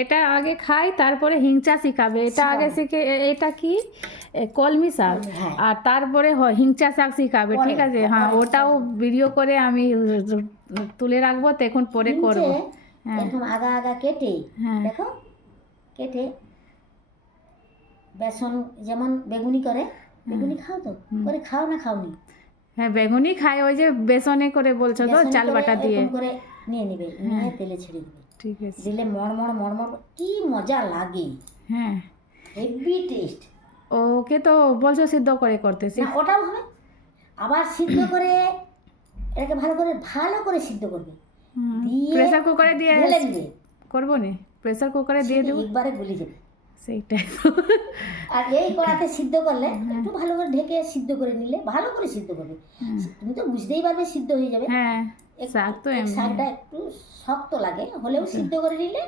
এটা আগে খাই, তারপরে হিংচা শিখাবে। এটা আগে শিখে এটা কি কলমি শাক, হ্যাঁ। আর তারপরে হিংচা শাক শিখাবে, ঠিক আছে? হ্যাঁ, ওটাও ভিডিও করে আমি তুলে রাখবো, তখন পরে করবো। হ্যাঁ এরকম আগা আগা কেটে, হ্যাঁ দেখো কেটে বেসন যেমন বেগুনি করে, বেগুনি খাও তো, করে খাও না খাওনি? হ্যাঁ বেগুনি খাই, ওই যে বেসনে করে বলছো তো, বেসন চাল করে বাটা দিয়ে। এরকম করে নিয়ে নেবে, নিয়ে তেলে ছেড়ে দিবে, ঠিক আছে। দিলে মড়মড় মড়মড় কি মজা লাগে, হ্যাঁ হেভি টেস্ট। ওকে তো বলছো সিদ্ধ করে করতে, না ওটাও হবে, আবার সিদ্ধ করে এটাকে ভালো করে সিদ্ধ করবে, দিয়ে প্রেসার কুকারে দিয়ে ঢেলে দিবে, করবো নি, প্রেসার কুকারে দিয়ে দেবো, একবারে গলে যাবে। সেইটাই। আর এই কড়াতে সিদ্ধ করলে একটু ভালো করে ঢেকে সিদ্ধ করে নিলে, ভালো করে সিদ্ধ করবে, তুমি তো বুঝতেই পারবে সিদ্ধ হয়ে যাবে। হ্যাঁ শাক তো এমনি। শাকটা একটু শক্ত লাগে, হলেও সিদ্ধ করে নিলে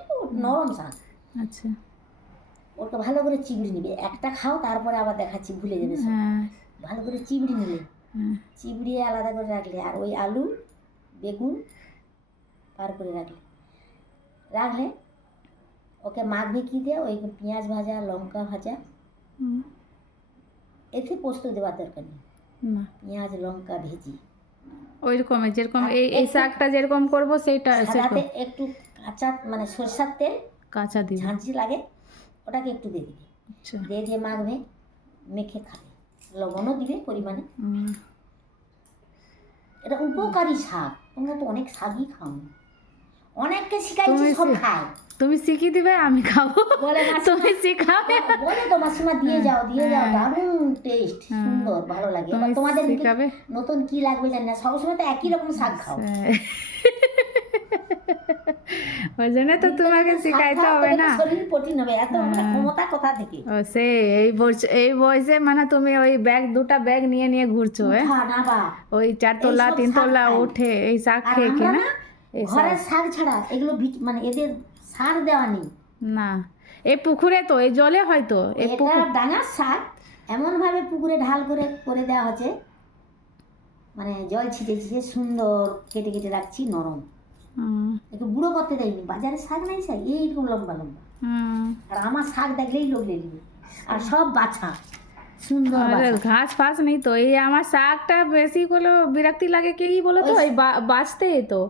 নরম শাক। আচ্ছা ওটা ভালো করে চিবড়ি নিবে, একটা খাও তারপরে আবার দেখাচ্ছি, ভুলে যাবে সব। হ্যাঁ ভালো করে চিবড়ি নিলে, চিবড়িয়ে আলাদা করে রাখলে, আর ওই আলু বেগুন পার করে রাখলে ওকে মাখবে কি দিয়ে, ওই পেঁয়াজ ভাজা লঙ্কা ভাজা, এতে পোস্ত দেওয়ার দরকার নেই, পেঁয়াজ লঙ্কা ভেজি ওই রকমের যেরকম এই শাকটা যেরকম করবো সেইটা সাদাতে একটু কাঁচা মানে সরষার তেল কাঁচা দিই, ঝাঁঝি লাগে, ওটাকে একটু দিয়ে দিবে, আচ্ছা দিয়ে মাখবে, মেখে খাবে, লবণও দিবে পরিমাণে। এটা উপকারী শাক, তোমরা তো অনেক শাকই খাও, অনেককে শিখাইছি সব খায়। তুমি শিখিয়ে দিবে, আমি খাবো, বলে তুমি শিখাবে, বলে তো মাসিমা দিয়ে যাও দারুণ টেস্ট, সুন্দর ভালো লাগে। এবার তোমাদের নতুন কি লাগবে জানি না, সবসময় তো একই রকম শাক খাও, ওই জন্য তো তোমাকে শিখাইতে হবে না, শরীর প্রোটিন হবে, এত ক্ষমতা কোথা থেকে? ও সে এই বয়সে মানে তুমি ওই দুটা ব্যাগ নিয়ে নিয়ে ঘুরছো, না বা ওই 4 তলা 3 তলা উঠে এই শাক খেয়ে খেয়ে না। ঘরের শাক ছাড়া এগুলো মানে এদের সার দেওয়া নেই না, এই পুকুরে তো এই জলে হয়তো এটা ডাঙার শাক এমনভাবে পুকুরে ঢাল করে দেওয়া হচ্ছে, মানে জল ছিটে ছিটে সুন্দর কেটে কেটে রাখছি, নরম, একটু বুড়ো করতে দেয়নি। বাজারে শাক নাই শাক এইরকম লম্বা লম্বা, আর আমার শাক দেখলেই লোক লেগে যাবে, আর সব বাছা সুন্দর, ঘাস ফাস নেই তো। এই আমার শাকটা বেশি করে বিরক্তি লাগে কি বলো তো, এই বাঁচতে তো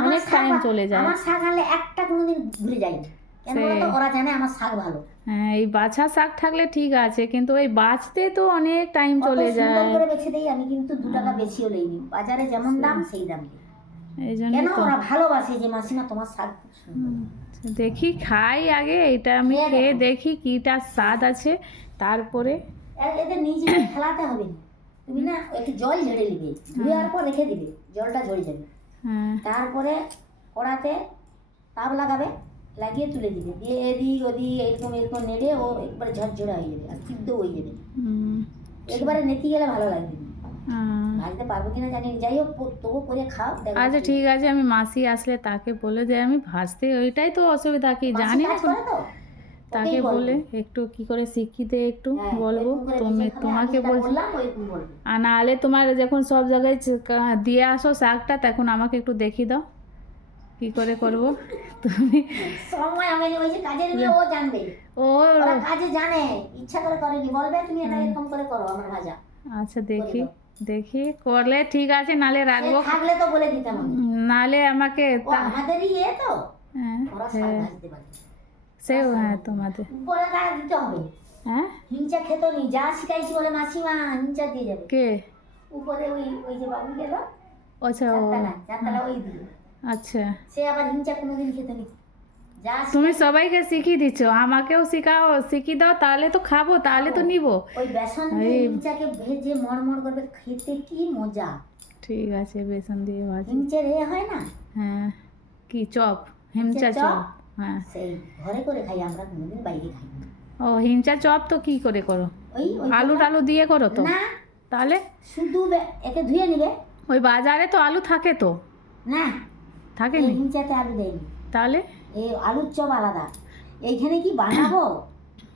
অনেক টাইম চলে যায়। আমার শাক আনলে একটা কোনোদিন ভুলে যায়নি, কেন বলো তো, ওরা জানে আমার শাক ভালো। হ্যাঁ এই বাছা শাক থাকলে ঠিক আছে, কিন্তু ওই বাঁচতে তো অনেক টাইম চলে যায়। সুন্দর করে বেছে দেই আমি, কিন্তু 2 টাকা বেশিও লইনি, বাজারে যেমন দাম সেই দাম দিই, এই জন্য কেন ওরা ভালোবাসে যে মাসিমা তোমার শাক খুব সুন্দর। দেখি খাই আগে, এটা আমি খেয়ে দেখি কিটা স্বাদ আছে, তারপরে এদের নিজে খেলাতে হবে না, তুমি না একটু জল ঝেড়ে নিবে, ধুয়ার পর রেখে দিবে, জলটা ঝরে যাবে, তারপরে কড়াতে তাপ লাগাবে, লাগিয়ে তুলে দিবে, দিয়ে এদিক ওদিক এরকম এরকম নেড়ে ও একবারে ঝরঝরা হয়ে যাবে, আর সিদ্ধ হয়ে যাবে, একবারে নেতি গেলে ভালো লাগবে, ভাজতে পারবো কিনা জানি, যাই হোক তবু করে খাও। আচ্ছা ঠিক আছে, আমি মাসি আসলে তাকে বলে যে আমি ভাজতে, ওইটাই তো অসুবিধা, কি জানি না, তাকে বলে একটু কি করে শিখিতে একটু বলবো, তোমাকে বললাম, আর নাহলে তোমার যখন সব জায়গায় দিয়ে আসো শাকটা, তখন আমাকে একটু দেখিয়ে দাও কি করে করব। তুমি সময় আমি ওই যে কাজের মেয়ে, ও জানবে, ওরা কাজে জানে, ইচ্ছা করে করেনি, বলবে তুমি এটা এরকম করে করো আমার ভাজা। আচ্ছা দেখি করলে ঠিক আছে, নালে রাখবো, থাকলে তো বলে দিতাম, নালে আমাকে আমাদেরই তো ওরা শাক ভাজতে পারে, সেও হ্যাঁ তোমাদের উপরে গায়ে দিতে হবে, হ্যাঁ হিংচা খেতো নি, যা শিখাইছি বলে মাসিমা হিংচা দিয়ে যাবে, কে উপরে ওই যে বাবু গেল, আচ্ছা চারতলা ওই দিকে, আচ্ছা সে আবার হিংচা কোনোদিন খেতো নি। তুমি সবাইকে শিখিয়ে দিচ্ছ, আমাকেও শিখিয়ে দাও, তাহলে তো খাবো, তাহলে তো নিবো। ওই বেসন দিয়ে হিংচাকে ভেজে মড়মড় করবে, খেতে কি মজা। ঠিক আছে, বেসন দিয়ে ভাজি, হিংচের হয় না, হ্যাঁ কি চপ, হিংচা চপ, হ্যাঁ সেই ঘরে করে খাই আমরা, কোনোদিন বাইরে খাই না। ও হিংচা চপ তো কি করে করো, আলু টালু দিয়ে করো তো? না, তাহলে শুধু একে ধুয়ে নিবে, ওই বাজারে তো আলু থাকে তো? না থাকে না, হিংচাতে আলু দেয়নি, তাহলে এই আলুর চপ আলাদা, এইখানে কি বানাবো,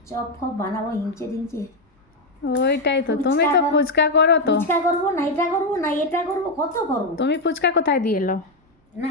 চপ ফপ বানাবো হিংচে টিংচে, ওইটাই তো, তুমি তো ফুচকা করো তো, ফুচকা করবো না, এটা করবো না, এটা করবো, কত করবো। তুমি ফুচকা কোথায় দিয়ে এলো?